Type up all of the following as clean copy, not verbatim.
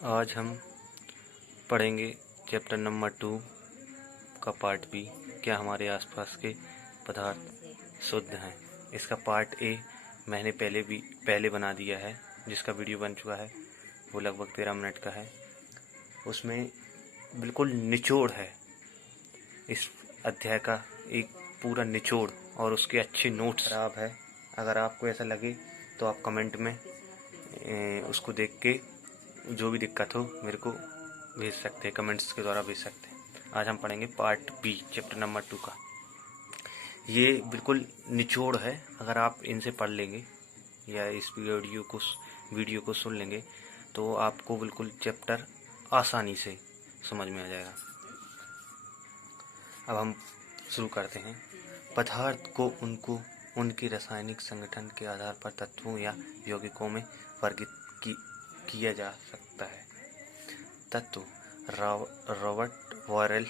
आज हम पढ़ेंगे चैप्टर नंबर 2 का पार्ट बी। क्या हमारे आसपास के पदार्थ शुद्ध हैं। इसका पार्ट ए मैंने पहले बना दिया है, जिसका वीडियो बन चुका है। वो लगभग 13 मिनट का है। उसमें बिल्कुल निचोड़ है इस अध्याय का, एक पूरा निचोड़, और उसके अच्छे नोट्स। खराब है, अगर आपको ऐसा लगे तो आप कमेंट में उसको देख के जो भी दिक्कत हो मेरे को भेज सकते हैं, कमेंट्स के द्वारा भेज सकते हैं। आज हम पढ़ेंगे पार्ट बी चैप्टर नंबर 2 का। ये बिल्कुल निचोड़ है। अगर आप इनसे पढ़ लेंगे या इस वीडियो को सुन लेंगे तो आपको बिल्कुल चैप्टर आसानी से समझ में आ जाएगा। अब हम शुरू करते हैं। पदार्थ को उनके रासायनिक संगठन के आधार पर तत्वों या यौगिकों में वर्गीकृत किया जा सकता है। तत्व रॉबर्ट बॉयल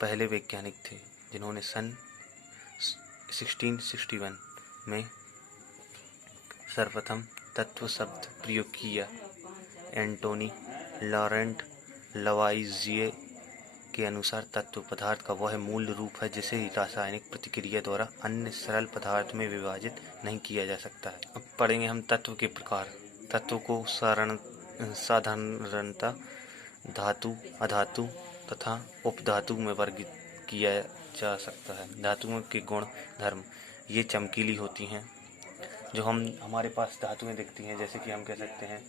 पहले वैज्ञानिक थे जिन्होंने सन 1661 में सर्वप्रथम तत्व शब्द प्रयोग किया। एंटोनी लॉरेंट लवाइजिए के अनुसार तत्व पदार्थ का वह मूल रूप है जिसे रासायनिक प्रतिक्रिया द्वारा अन्य सरल पदार्थ में विभाजित नहीं किया जा सकता है। अब पढ़ेंगे हम तत्व के प्रकार। तत्व को साधारणतः धातु, अधातु तथा उपधातु में वर्गीकृत किया जा सकता है। धातुओं के गुण धर्म ये चमकीली होती हैं। जो हमारे पास धातुएं दिखती हैं, जैसे कि हम कह सकते हैं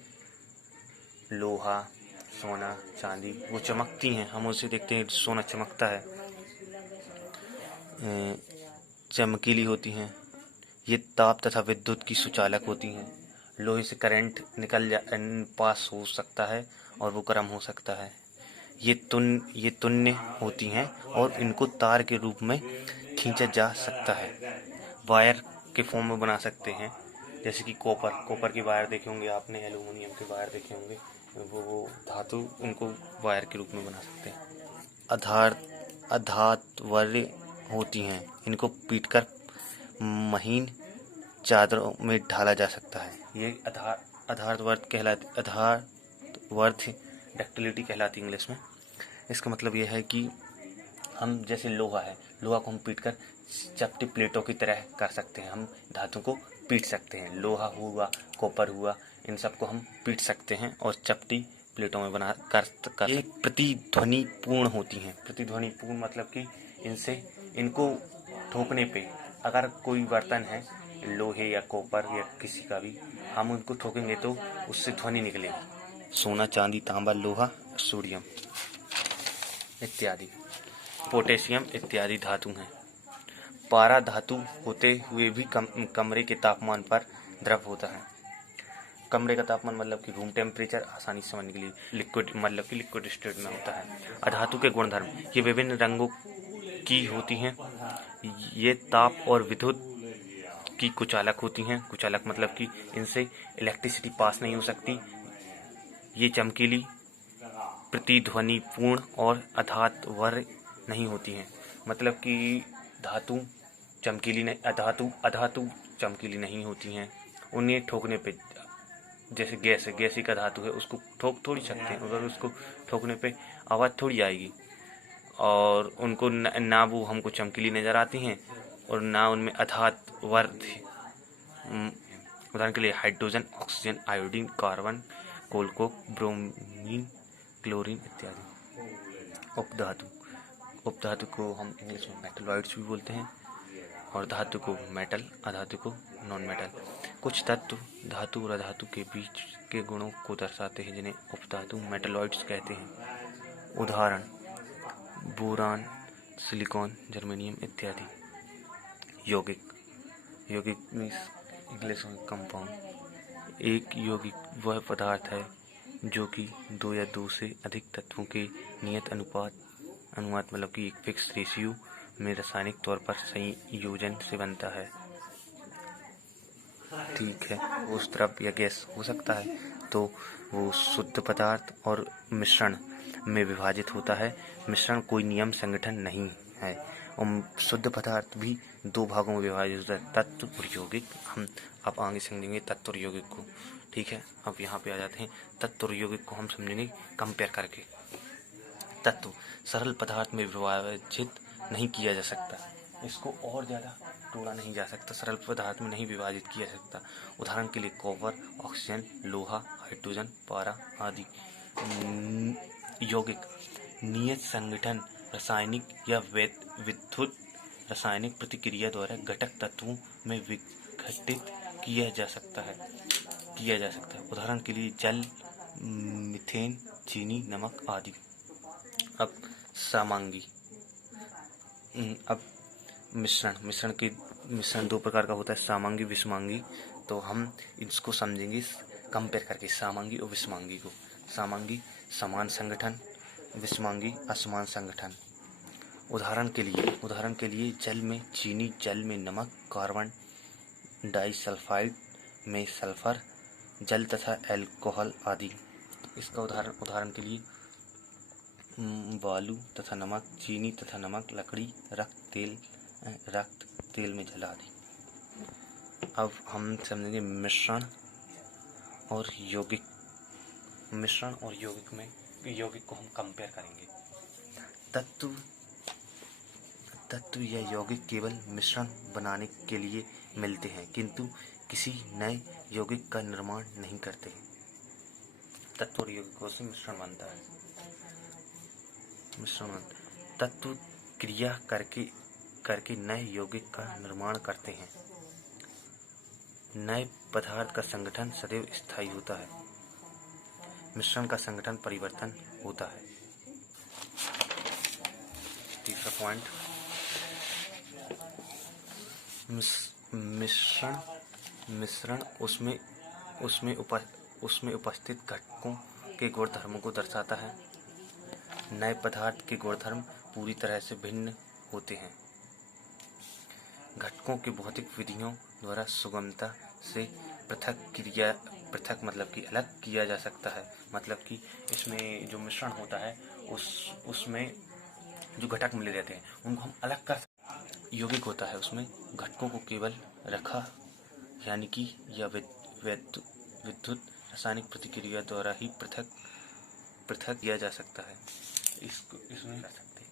लोहा, सोना, चांदी, वो चमकती हैं। हम उसे देखते हैं, सोना चमकता है, चमकीली होती हैं। ये ताप तथा विद्युत की सुचालक होती हैं। लोहे से करंट पास हो सकता है और वो गर्म हो सकता है। ये तुन्य होती हैं और इनको तार के रूप में खींचा जा सकता है। वायर के फॉर्म में बना सकते हैं, जैसे कि कॉपर के वायर देखे होंगे आपने, एल्यूमिनियम के वायर देखे होंगे। वो धातु उनको वायर के रूप में बना सकते हैं। अधातुवर्य होती हैं। इनको पीटकर महीन चादरों में ढाला जा सकता है। ये अधातुवर्य डक्टिलिटी कहलाती इंग्लिश में। इसका मतलब यह है कि हम जैसे लोहा को हम पीटकर चपटी प्लेटों की तरह कर सकते हैं। हम धातु को पीट सकते हैं। लोहा हुआ, कॉपर हुआ, इन सबको हम पीट सकते हैं और चपटी प्लेटों में बना कर ये प्रतिध्वनिपूर्ण होती हैं। प्रतिध्वनिपूर्ण मतलब कि इनको ठोकने पे, अगर कोई बर्तन है लोहे या कॉपर या किसी का भी, हम उनको ठोकेंगे तो उससे ध्वनि निकलेगी। सोना, चांदी, तांबा, लोहा, सोडियम इत्यादि, पोटेशियम इत्यादि धातु हैं। पारा धातु होते हुए भी कमरे के तापमान पर द्रव होता है। कमरे का तापमान मतलब कि रूम टेम्परेचर, आसानी से समझने के लिए लिक्विड मतलब कि लिक्विड स्टेट में होता है। अधातु के गुणधर्म ये विभिन्न रंगों की होती हैं। ये ताप और विद्युत की कुचालक होती हैं। कुचालक मतलब कि इनसे इलेक्ट्रिसिटी पास नहीं हो सकती। ये चमकीली, प्रतिध्वनिपूर्ण और अधातुवर्य नहीं होती हैं। मतलब कि अधातु चमकीली नहीं होती हैं। उन्हें ठोकने पे, जैसे गैस का धातु है, उसको ठोक थोड़ी सकते हैं। अगर उसको ठोकने पे आवाज़ थोड़ी आएगी, और उनको ना वो हमको चमकीली नज़र आती हैं और ना उनमें अधातुवर्य। उदाहरण के लिए हाइड्रोजन, ऑक्सीजन, आयोडीन, कार्बन, कोलकोक, ब्रोमीन, क्लोरीन इत्यादि। उपधातु को हम इंग्लिश में मेटलॉइड्स भी बोलते हैं, और धातु को मेटल, अधातु को नॉन मेटल। कुछ तत्व धातु और अधातु के बीच के गुणों को दर्शाते हैं, जिन्हें उपधातु मेटलॉइड्स कहते हैं। उदाहरण बोरान, सिलिकॉन, जर्मेनियम इत्यादि। यौगिक मीन्स इंग्लिश में कंपाउंड। एक यौगिक वह पदार्थ है जो कि 2 या 2 से अधिक तत्वों के नियत अनुपात मतलब कि एक फिक्स रेशियो में रासायनिक तौर पर संयोजन से बनता है। ठीक है, उस द्रव या गैस हो सकता है, तो वो शुद्ध पदार्थ और मिश्रण में विभाजित होता है। मिश्रण कोई नियम संगठन नहीं है, और शुद्ध पदार्थ भी 2 भागों में विभाजित होता है, तत्व और यौगिक। हम अब आगे समझेंगे तत्व और यौगिक को। ठीक है, अब यहाँ पे आ जाते हैं तत्व और यौगिक को हम समझेंगे कंपेयर करके। तत्व सरल पदार्थ में विभाजित नहीं किया जा सकता, इसको और ज़्यादा तोड़ा नहीं जा सकता, सरल पदार्थ में नहीं विभाजित किया जा सकता। उदाहरण के लिए कॉपर, ऑक्सीजन, लोहा, हाइड्रोजन, पारा आदि। यौगिक नियत संगठन, रासायनिक या विद्युत रासायनिक प्रतिक्रिया द्वारा घटक तत्वों में विघटित किया जा सकता है। उदाहरण के लिए जल, मीथेन, चीनी, नमक आदि। अब सामग्री, अब मिश्रण दो प्रकार का होता है, सामग्री विषमग्री। तो हम इसको समझेंगे कंपेयर करके सामग्री और विषमग्री को। सामग्री समान संगठन, विषमग्री असमान संगठन। उदाहरण के लिए जल में चीनी, जल में नमक, कार्बन डाइसल्फाइड में सल्फर, जल तथा अल्कोहल आदि। इसका उदाहरण के लिए बालू तथा नमक, चीनी तथा नमक, लकड़ी, रक्त, तेल में जल आदि। अब हम समझेंगे मिश्रण और यौगिक में यौगिक को हम कंपेयर करेंगे। तत्व या यौगिक केवल मिश्रण बनाने के लिए मिलते हैं, किंतु किसी नए यौगिक का निर्माण नहीं करते हैं। तत्व और यौगिकों से मिश्रण बनता है। तत्व क्रिया करके नए यौगिक का निर्माण करते हैं। नए पदार्थ का संगठन सदैव स्थायी होता है, मिश्रण का संगठन परिवर्तन होता है। तीसरा पॉइंट, मिश्रण उसमें उपस्थित घटकों के गुणधर्मों को दर्शाता है। नए पदार्थ के गुणधर्म पूरी तरह से भिन्न होते हैं। घटकों के भौतिक विधियों द्वारा सुगमता से पृथक मतलब कि अलग किया जा सकता है। मतलब कि इसमें जो मिश्रण होता है उसमें जो घटक मिले रहते हैं उनको हम अलग कर सकते हैं। यौगिक होता है उसमें घटकों को केवल रखा यानी कि या विद्युत रासायनिक प्रतिक्रिया द्वारा ही पृथक किया जा सकता है। इसमें कर सकते हैं।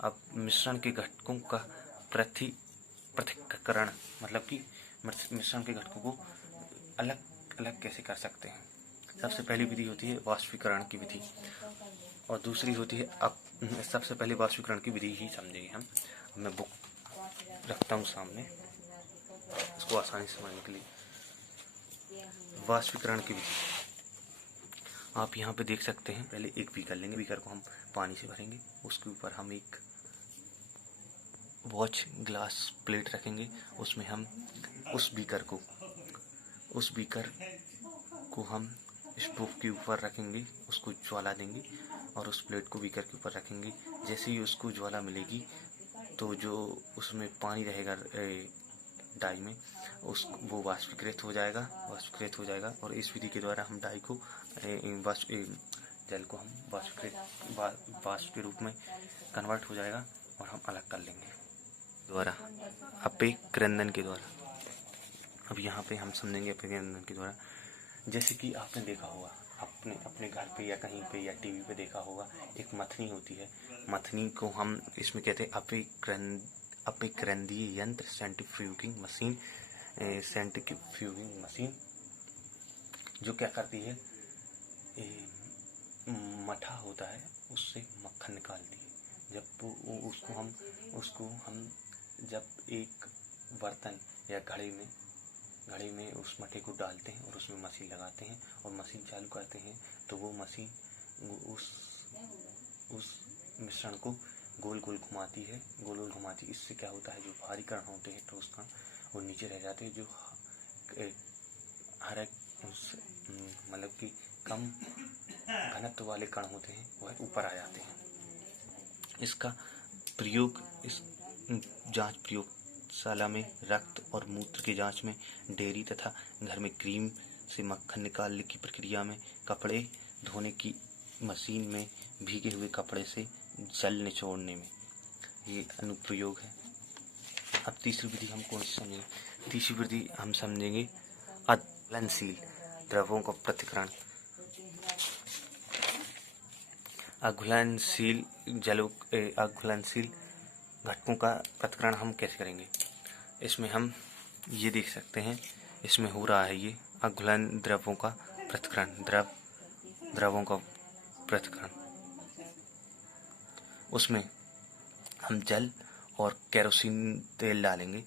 अब मिश्रण के घटकों का पृथक्करण मतलब कि मिश्रण के घटकों को अलग अलग कैसे कर सकते हैं। सबसे पहली विधि होती है वाष्पीकरण की विधि और दूसरी होती है सबसे पहले वाष्पीकरण की विधि ही समझेंगे हम। मैं बुक रखता हूँ सामने इसको आसानी से समझने के लिए। वाष्पीकरण की विधि आप यहाँ पे देख सकते हैं। पहले एक बीकर लेंगे, बीकर को हम पानी से भरेंगे, उसके ऊपर हम एक वॉच ग्लास प्लेट रखेंगे, उसमें हम उस बीकर को हम स्टोव के ऊपर रखेंगे, उसको ज्वाला देंगे और उस प्लेट को बीकर के ऊपर रखेंगे। जैसे ही उसको ज्वाला मिलेगी तो जो उसमें पानी रहेगा डाई में वो वाष्पीकृत हो जाएगा और इस विधि के द्वारा हम डाई को जल को हम वाष्प के रूप में कन्वर्ट हो जाएगा और हम अलग कर लेंगे द्वारा अपक्रंदन के द्वारा। अब यहाँ पे हम समझेंगे अपक्रंदन के द्वारा। जैसे कि आपने देखा होगा अपने घर पे या कहीं पे या टीवी पे देखा होगा, एक मथनी होती है। मथनी को हम इसमें कहते हैं अपक्रंदीय यंत्र, सेंट्रीफ्यूगिंग मशीन, जो क्या करती है, मठा होता है उससे मक्खन निकालती है। उसको हम जब एक बर्तन या घड़े में उस मठे को डालते हैं और उसमें मशीन लगाते हैं और मशीन चालू करते हैं तो वो मशीन उस मिश्रण को गोल गोल घुमाती है। इससे क्या होता है, जो भारी कण होते हैं ठोस कण वो नीचे रह जाते हैं, जो मतलब कि कम घनत्व वाले कण होते हैं वह ऊपर आ जाते हैं। इसका प्रयोग इस जांच प्रयोगशाला में रक्त और मूत्र की जांच में, डेयरी तथा घर में क्रीम से मक्खन निकालने की प्रक्रिया में, कपड़े धोने की मशीन में भीगे हुए कपड़े से जल निचोड़ने में ये अनुप्रयोग है। अब तीसरी विधि हम कौन सी समझेंगे? तीसरी विधि हम समझेंगे अज्वलनशील। द्रवों का पृथक्करण। अघुलनशील अघुलनशील घटकों का पृथक्करण हम कैसे करेंगे? इसमें हम ये देख सकते हैं, इसमें हो रहा है ये अघुलन द्रवों का पृथक्करण, द्रवों का पृथक्करण। उसमें हम जल और केरोसिन तेल डालेंगे,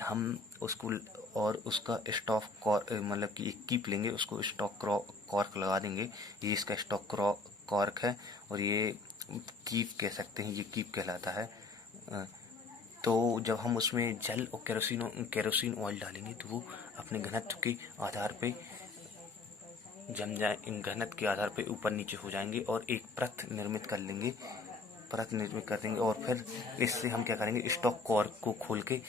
हम उसको और उसका स्टॉक मतलब कि एक कीप लेंगे, उसको स्टॉक कॉर्क लगा देंगे। ये इसका स्टॉक कॉर्क है और ये कीप कह सकते हैं, ये कीप कहलाता है। तो जब हम उसमें जल और केरोसिन ऑयल डालेंगे तो वो अपने घनत्व के आधार पे जम जाए, घनत्व के आधार पे ऊपर नीचे हो जाएंगे और एक परत निर्मित कर देंगे। और फिर इससे हम क्या करेंगे, स्टॉक कॉर्क को खोल के,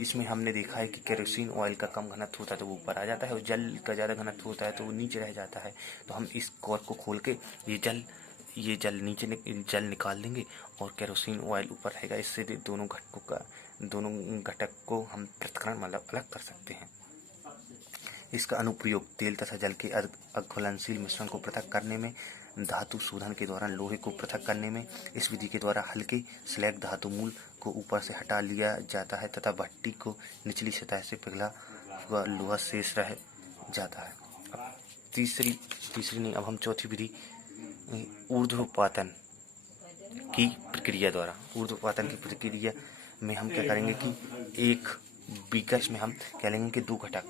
इसमें हमने देखा है कि केरोसिन ऑयल का कम घनत्व होता है तो वो ऊपर आ जाता है और जल का ज़्यादा घनत्व होता है तो वो नीचे रह जाता है। तो हम इस कॉर्क को खोल के ये जल निकाल देंगे और केरोसिन ऑयल ऊपर रहेगा। इससे दोनों घटक को हम पृथक्करण मतलब अलग कर सकते हैं। इसका अनुप्रयोग तेल तथा जल के अघुलनशील मिश्रण को पृथक करने में, धातु शोधन के दौरान लोहे को पृथक करने में। इस विधि के द्वारा हल्के स्लैग धातु मूल को ऊपर से हटा लिया जाता है तथा भट्टी को निचली सतह से पिघला हुआ लोहा शेष रह जाता है। अब तीसरी नहीं, अब हम चौथी विधि ऊर्ध्वपातन की प्रक्रिया में हम क्या करेंगे कि एक बीकर में हम क्या लेंगे कि 2 घटक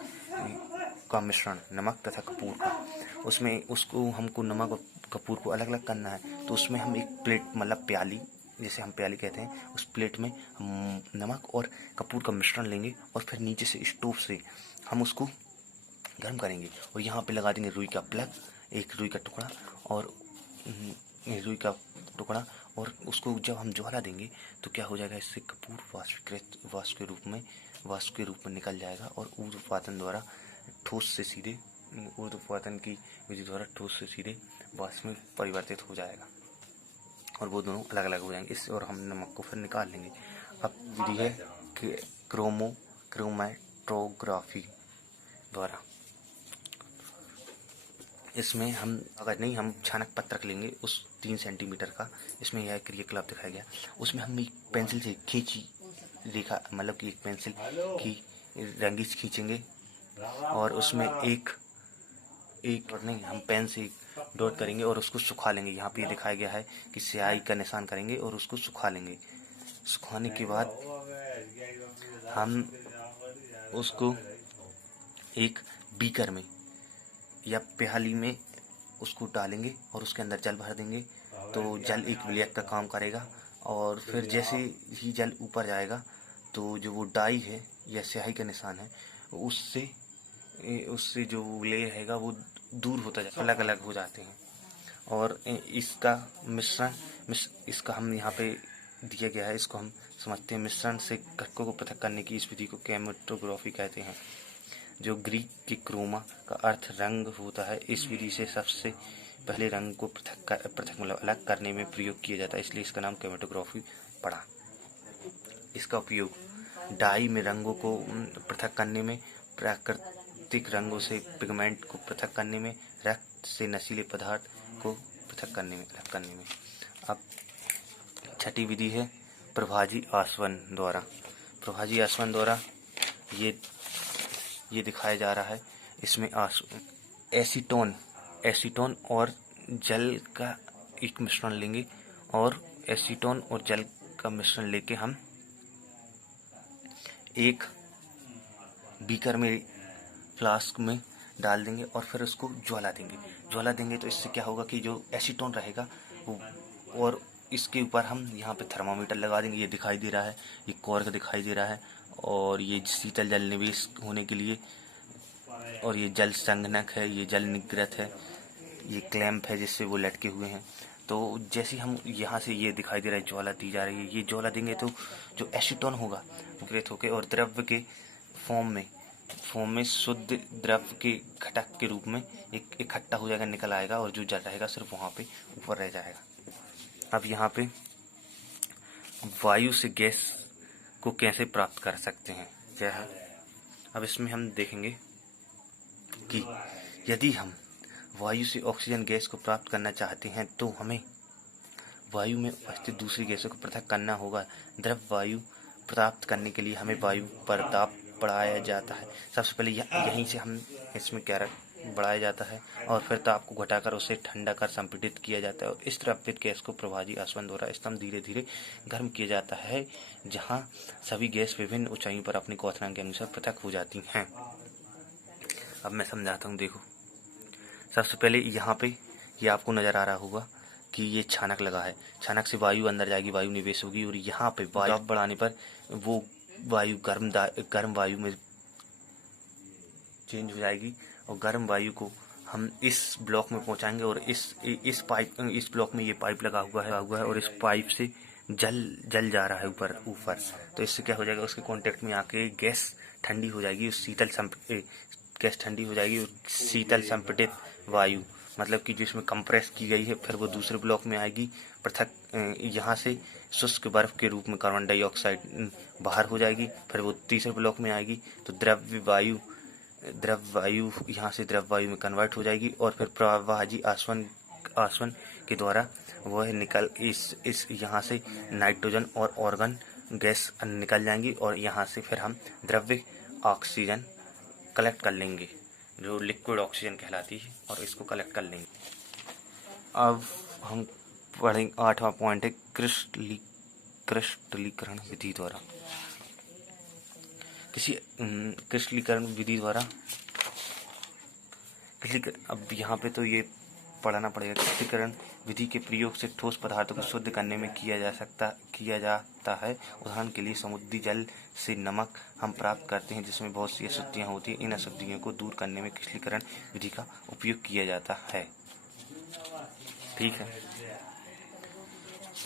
का मिश्रण, नमक तथा कपूर का, उसको हमको नमक और कपूर को अलग अलग करना है। तो उसमें हम एक प्लेट मतलब प्याली, जैसे हम प्याली कहते हैं, उस प्लेट में हम नमक और कपूर का मिश्रण लेंगे और फिर नीचे से स्टोव से हम उसको गर्म करेंगे और यहाँ पे लगा देंगे रुई का प्लग, एक रुई का टुकड़ा, और उसको जब हम ज्वाला देंगे तो क्या हो जाएगा, इससे कपूर वाष्प के रूप में निकल जाएगा और ऊर्ध्वपातन की विधि द्वारा ठोस से सीधे वाष्प में परिवर्तित हो जाएगा और वो दोनों अलग अलग हो जाएंगे। इससे और हम नमक को फिर निकाल लेंगे। अब विधि है क्रोमैटोग्राफी द्वारा। इसमें हम छानक पत्रक लेंगे, उस 3 सेंटीमीटर का, इसमें यह क्रियाकलाप दिखाया गया। उसमें हम एक पेंसिल से खींची रेखा, मतलब कि एक पेंसिल की रंगीच खींचेंगे और उसमें हम पेन से डॉट करेंगे और उसको सुखा लेंगे। यहाँ पे दिखाया गया है कि स्याही का निशान करेंगे और उसको सुखा लेंगे। सुखाने के बाद हम उसको एक बीकर में या प्याली में उसको डालेंगे और उसके अंदर जल भर देंगे। तो जल एक विलायक का काम करेगा और फिर जैसे ही जल ऊपर जाएगा तो जो वो डाई है या स्याही का निशान है, उससे जो लेयर हैगा वो दूर होता जाता है, अलग अलग हो जाते हैं। और इसका हम यहाँ पे दिया गया है, इसको हम समझते हैं। मिश्रण से घटकों को पृथक करने की इस विधि को क्रोमैटोग्राफी कहते हैं, जो ग्रीक के क्रोमा का अर्थ रंग होता है। इस विधि से सबसे पहले रंग को पृथक मतलब अलग करने में प्रयोग किया जाता है, इसलिए इसका नाम क्रोमैटोग्राफी पड़ा। इसका उपयोग डाई में रंगों को पृथक करने में, प्राकृतिक रंगों से पिगमेंट को पृथक करने में, रक्त से नशीले पदार्थ को पृथक करने में, अलग करने में। अब छठी विधि है प्रभाजी आसवन द्वारा। ये दिखाया जा रहा है। इसमें एसीटोन और जल का एक मिश्रण लेंगे और एसीटोन और जल का मिश्रण लेके हम एक बीकर में, फ्लास्क में डाल देंगे और फिर उसको ज्वाला देंगे। तो इससे क्या होगा कि जो एसीटोन रहेगा वो, और इसके ऊपर हम यहाँ पे थर्मामीटर लगा देंगे। ये दिखाई दे रहा है, ये कॉर्क दिखाई दे रहा है और ये शीतल जल निवेश होने के लिए, और ये जल संघनक है, ये जल निग्रत है, ये क्लैंप है जिससे वो लटके हुए हैं। तो जैसे हम यहाँ से ये दिखाई दे रहा है ज्वाला दी जा रही है, ये ज्वाला देंगे तो जो एसीटोन होगा विकृत होकर और द्रव्य के फॉर्म में शुद्ध द्रव्य के घटक के रूप में एक इकट्ठा हो जाएगा, निकल आएगा और जो जल रहेगा सिर्फ वहाँ पे ऊपर रह जाएगा। अब यहाँ पे वायु से गैस को कैसे प्राप्त कर सकते हैं, अब इसमें हम देखेंगे कि यदि हम वायु से ऑक्सीजन गैस को प्राप्त करना चाहते हैं तो हमें वायु में उपस्थित दूसरी गैसों को पृथक करना होगा। द्रव वायु प्राप्त करने के लिए हमें वायु पर दाब बढ़ाया जाता है। सबसे पहले यहीं से हम इसमें क्या बढ़ाया जाता है और फिर ताप को घटाकर उसे ठंडा कर संपीड़ित किया जाता है और इस द्रवित गैस को प्रभावी आसवन द्वारा स्तंभ धीरे धीरे गर्म किया जाता है, जहां सभी गैस विभिन्न ऊंचाइयों पर अपने क्वथनांक के अनुसार पृथक हो जाती हैं। अब मैं समझाता हूँ। देखो, सबसे पहले यहाँ पे ये आपको नज़र आ रहा होगा कि ये छानक लगा है। छानक से वायु अंदर जाएगी, वायु निवेश होगी और यहाँ पे दाब बढ़ाने पर वो वायु गर्म वायु में चेंज हो जाएगी और गर्म वायु को हम इस ब्लॉक में पहुंचाएंगे और इस ब्लॉक में ये पाइप लगा हुआ है और इस पाइप से जल जा रहा है ऊपर। तो इससे क्या हो जाएगा, उसके कांटेक्ट में आके गैस ठंडी हो जाएगी, गैस ठंडी हो जाएगी और शीतल संपीड़ित वायु मतलब कि जिसमें कंप्रेस की गई है, फिर वो दूसरे ब्लॉक में आएगी पृथक। यहाँ से शुष्क बर्फ के रूप में कार्बन डाइऑक्साइड बाहर हो जाएगी, फिर वो तीसरे ब्लॉक में आएगी तो द्रव वायु यहाँ से द्रव वायु में कन्वर्ट हो जाएगी और फिर प्रवाही आसवन के द्वारा वह निकल इस यहाँ से नाइट्रोजन और ऑर्गन गैस निकल जाएंगी और यहाँ से फिर हम द्रव्य ऑक्सीजन कलेक्ट कर लेंगे, जो लिक्विड ऑक्सीजन कहलाती है, और इसको कलेक्ट कर लेंगे। अब हम पढ़ेंगे 8वां पॉइंट है क्रिस्टलीकरण विधि द्वारा। क्रिस्टलीकरण विधि द्वारा अब यहाँ पे तो ये पढ़ना पड़ेगा। क्रिस्टलीकरण विधि के प्रयोग से ठोस पदार्थों को शुद्ध करने में किया जाता है। उदाहरण के लिए समुद्री जल से नमक हम प्राप्त करते हैं, जिसमें बहुत सी अशुद्धियाँ होती हैं। इन अशुद्धियों को दूर करने में क्रिस्टलीकरण विधि का उपयोग किया जाता है। ठीक है,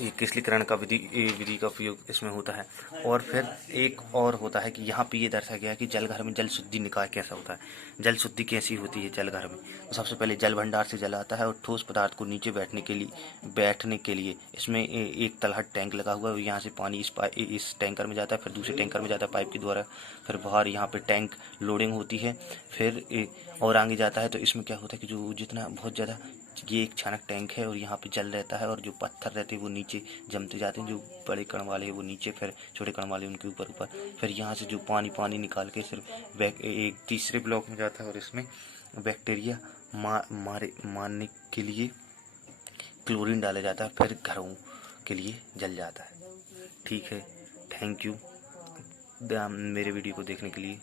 ये क्रिस्टलीकरण का विधि का उपयोग इसमें होता है। और फिर एक और होता है कि यहाँ पे ये दर्शाया गया है कि जलघर में जल शुद्धि निकाय कैसा होता है। जल शुद्धि कैसी होती है जलघर में? तो सबसे पहले जल भंडार से जल आता है और ठोस पदार्थ को नीचे बैठने के लिए इसमें एक तलहट टैंक लगा हुआ है। यहाँ से पानी इस टैंकर में जाता है, फिर दूसरे टैंकर में जाता है पाइप के द्वारा, फिर बाहर यहाँ पे टैंक लोडिंग होती है, फिर और आगे जाता है। तो इसमें क्या होता है कि जो जितना बहुत ज़्यादा, ये एक छानक टैंक है और यहाँ पे जल रहता है और जो पत्थर रहते हैं वो नीचे जमते जाते हैं। जो बड़े कण वाले हैं वो नीचे, फिर छोटे कण वाले उनके ऊपर। फिर यहाँ से जो पानी निकाल के सिर्फ एक तीसरे ब्लॉक में जाता है और इसमें बैक्टीरिया मारने के लिए क्लोरीन डाला जाता है, फिर घरों के लिए जल जाता है। ठीक है, थैंक यू मेरे वीडियो को देखने के लिए।